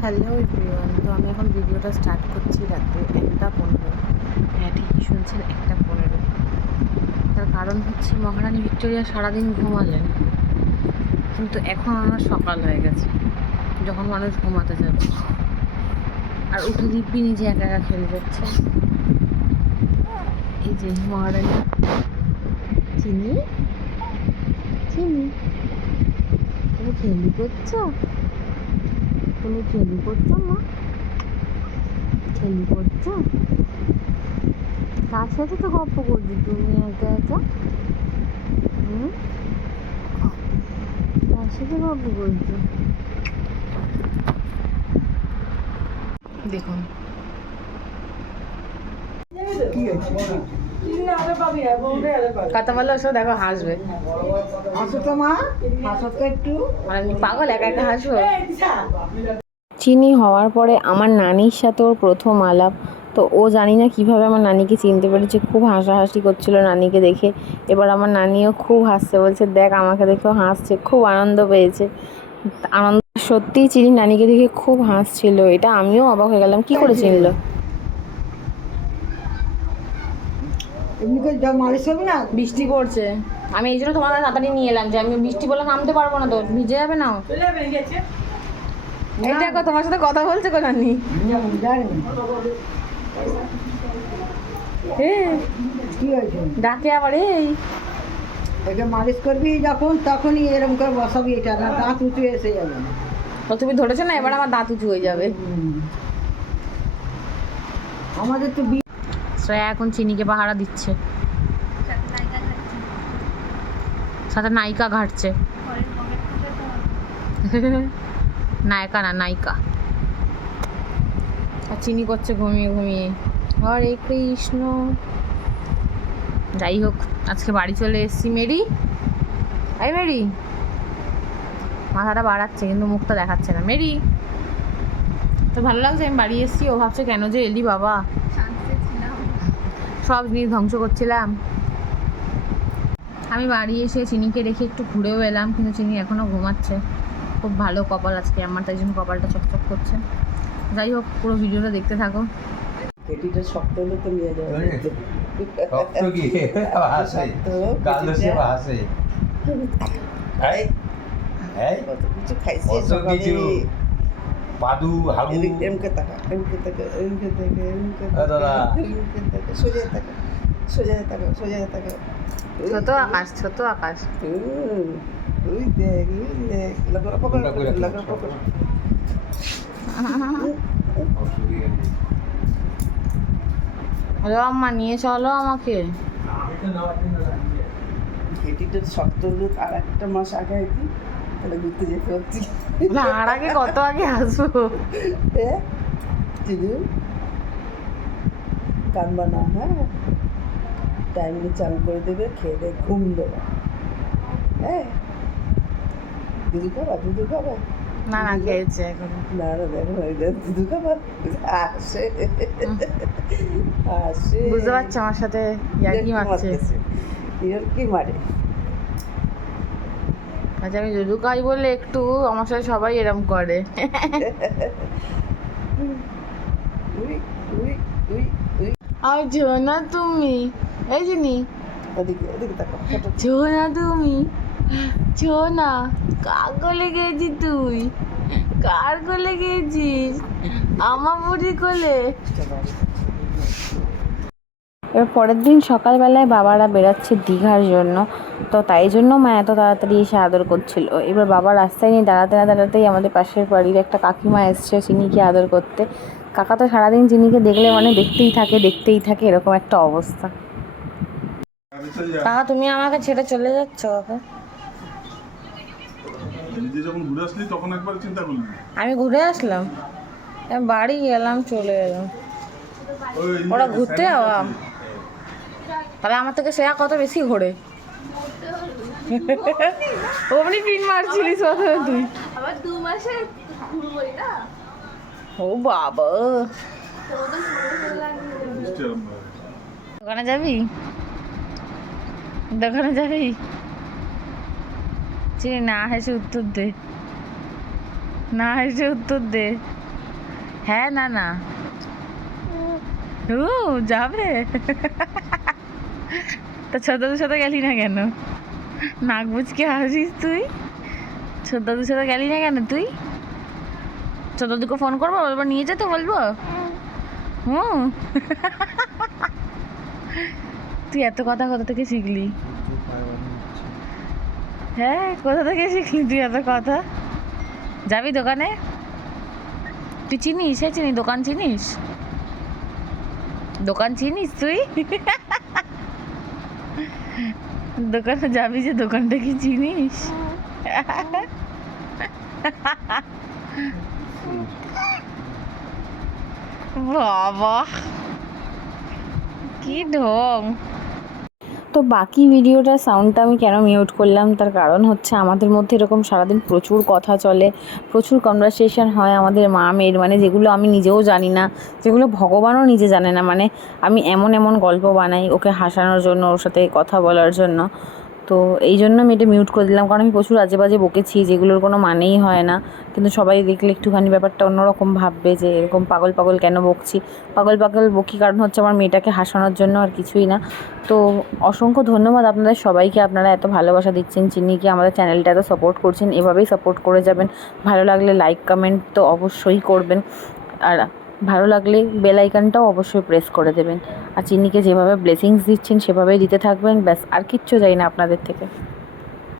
Hello everyone তো আমি এখন ভিডিওটা স্টার্ট করছি রাতে একটা পনেরো। হ্যাঁ ঠিকই শুনছেন, একটা পনেরো। তার কারণ হচ্ছে মহারানী ভিক্টোরিয়া সারাদিন ঘুমালেন। কিন্তু এখন আমার সকাল হয়ে গেছে, যখন মানুষ ঘুমাতে যাবে। আর উঠে দিব্যি নিজে একা একা খেলে যাচ্ছে। এই যে মহারানী, চিনি? চিনি? তুমি খেলি করছ? তুমি খেলি করছ মা? খেলি করছ? কার সাথে তো গল্প করছ তুমি একা একা? হুম? কার সাথে গল্প করছ? দেখুন। কথা বললে ওসব দেখো হাসবে। হাসো তো মা হাসো তো একটু। পাগল একা একা হাসবো চিনি হওয়ার পরে আমার নানির সাথে ওর প্রথম আলাপ। তো ও জানি না কীভাবে আমার নানিকে চিনতে পেরেছে খুব হাসাহাসি করছিল নানিকে দেখে। এবার আমার নানিও খুব হাসছে বলছে দেখ আমাকে দেখেও হাসছে খুব আনন্দ পেয়েছে। আনন্দ সত্যিই চিনি নানিকে দেখে খুব হাসছিল। এটা আমিও অবাক হয়ে গেলাম কি করে চিনলো? এমনি করে যা মালিশ করবি না বৃষ্টি পড়ছে। আমি এই জন্য তোমার তাড়াতাড়ি নিয়ে এলাম যে আমি বৃষ্টি বলে নামতে পারব না তো ভিজে যাবে না এই দেখো তোমার সাথে কথা বলছে কো নানি কি হয়েছে? ডাকে আবার এই। একে মালিশ করবি যখন তখনই এরকম করে বসাবি এটা না দাঁত উঁচু এসে যাবে। তো তুমি ধরেছো না এবার আমার দাঁত উঁচু হয়ে যাবে। আমাদের তো শ্রেয়া এখন চিনিকে পাহারা দিচ্ছে। সাথে নায়িকা ঘাটছে। নায়িকা না, নায়িকা। আর চিনি করছে ঘুমিয়ে ঘুমিয়ে। হরে কৃষ্ণ। যাই হোক, আজকে বাড়ি চলে এসেছি মেরি। এই মেরি। মাথাটা বাড়াচ্ছে, কিন্তু মুখটা দেখাচ্ছে না। মেরি তো ভালো লাগছে? আমি বাড়ি এসেছি, ও ভাবছে কেন যে এলি বাবা। সব জিনিস ধ্বংস করছিলাম। আমি বাড়ি এসে চিনিকে রেখে একটু ঘুরেও এলাম কিন্তু চিনি এখনও ঘুমাচ্ছে। খুব ভালো কপাল আজকে আমার তাই জন্য কপালটা চকচক করছে। যাই হোক পুরো ভিডিওটা দেখতে থাকো। পেটিটা শক্ত হলে তো নিয়ে যাবে। রক্ত কি? হাসে। কালো সে হাসে। এই এই। কত কিছু খাইছে কত সকালে কিছু? পাদু হাগু। এদিক এমকে তাকা এমকে তাকা এমকে তাকা এমকে। তাকা এমকে তাকা সোজা তাকা সোজা তাকা সোজা তাকা। ছোট আকাশ ছোট আকাশ। ওই দেখ ওই দেখ লাগা পকড় কইরা পকড় হ্যালো আম্মা নিয়ে চলো আমাকে। ঘেটিটা শক্ত আর একটা মাস আগে হয়তো তাহলে ঘুরতে যেতে আর আগে কত আগে আসব? দিদু কানবা না হ্যাঁ? টাইমলি চান করে দেবে খেয়ে দিয়ে ঘুম দেবে। হ্যাঁ দুধু খাবা দুধু খাবা না না খেয়েছে এখন। না না দেখো এই দুধু খাবা আসে। আসে। বুঝতে পারছ আমার সাথে ইয়ার্কি মারছে? কি মারে। আচ্ছা আমি দুদু খাই বলে একটু আমার সাথে সবাই এরম করে। আর না তুমি এই জিনি না। তুমি যেও না কার কোলে গেছি তুই? কার কোলে গেছিস আমার বুড়ি কোলে। এবার পরের দিন সকালবেলায় বাবারা বেরাচ্ছে দীঘার জন্য। তো তাই জন্য মা এত তাড়াতাড়ি এসে আদর করছিল। এবার বাবা রাস্তায় নিয়ে দাঁড়াতে না দাঁড়াতেই আমাদের পাশের বাড়ির একটা কাকিমা এসছে চিনিকে আদর করতে। কাকা তো সারাদিন চিনিকে দেখলে মানে দেখতেই থাকে দেখতেই থাকে এরকম একটা অবস্থা। কাকা তুমি আমাকে ছেড়ে চলে যাচ্ছ কাকা নিজে যখন ঘুরে আসলি তখন একবার চিন্তা করলি আমি ঘুরে আসলাম। বাড়ি গেলাম চলে এলাম। ওরা ঘুরতে যাওয়া? তাহলে আমার থেকে শ্রেয়া কত বেশি ঘোরে? অমনি পিন মারছিলিস প্রথমে তুই। আবার দু মাসে ঘুরবোই না? ও বাবা। দোকানে যাবি? দোকানে যাবি? চিনি না হেসে উত্তর দে। না হেসে উত্তর দে। হ্যাঁ না না। ও যাবে। তা ছোটদের সাথে গেলি না কেন? নাক বুঝকে হাসিস তুই? ছোটদের সাথে গেলি না কেন তুই? ছোটদিকে ফোন করব, বলব নিয়ে যেতে বলব? হুম। তুই এত কথা কোথা থেকে শিখলি? হ্যাঁ কোথা থেকে শিখলি তুই এত কথা? যাবি দোকানে? তুই চিনিস? সে চিনি, দোকান চিনিস? দোকান চিনিস তুই? দোকানে যাবি যে দোকানটা কি চিনিস? বাবা কি ঢং। তো বাকি ভিডিওটার সাউন্ডটা আমি কেন মিউট করলাম? তার কারণ হচ্ছে আমাদের মধ্যে এরকম সারাদিন প্রচুর কথা চলে, প্রচুর কনভারসেশন হয় আমাদের মা মেয়ের মানে যেগুলো আমি নিজেও জানি না, যেগুলো ভগবানও নিজে জানে না। মানে আমি এমন এমন গল্প বানাই ওকে হাসানোর জন্য, ওর সাথে কথা বলার জন্য। তো এই জন্য আমি এটা মিউট করে দিলাম। কারণ আমি প্রচুর আজে বাজে বকেছি, যেগুলোর কোনো মানেই হয় না। কিন্তু সবাই দেখলে একটুখানি ব্যাপারটা অন্যরকম ভাববে যে এরকম পাগল পাগল কেন বকছি? পাগল পাগল বকি কারণ হচ্ছে আমার মেয়েটাকে হাসানোর জন্য আর কিছুই না। তো অসংখ্য ধন্যবাদ আপনাদের সবাইকে। আপনারা এত ভালোবাসা দিচ্ছেন চিনিকে আমাদের চ্যানেলটা এত সাপোর্ট করছেন, এভাবেই সাপোর্ট করে যাবেন। ভালো লাগলে লাইক কমেন্ট তো অবশ্যই করবেন। আর ভালো লাগলে বেল আইকনটাও অবশ্যই প্রেস করে দেবেন। আর চিনিকে যেভাবে ব্লেসিংস দিচ্ছেন, সেভাবেই দিতে থাকবেন, ব্যাস আর কিচ্ছু চাই না আপনাদের থেকে।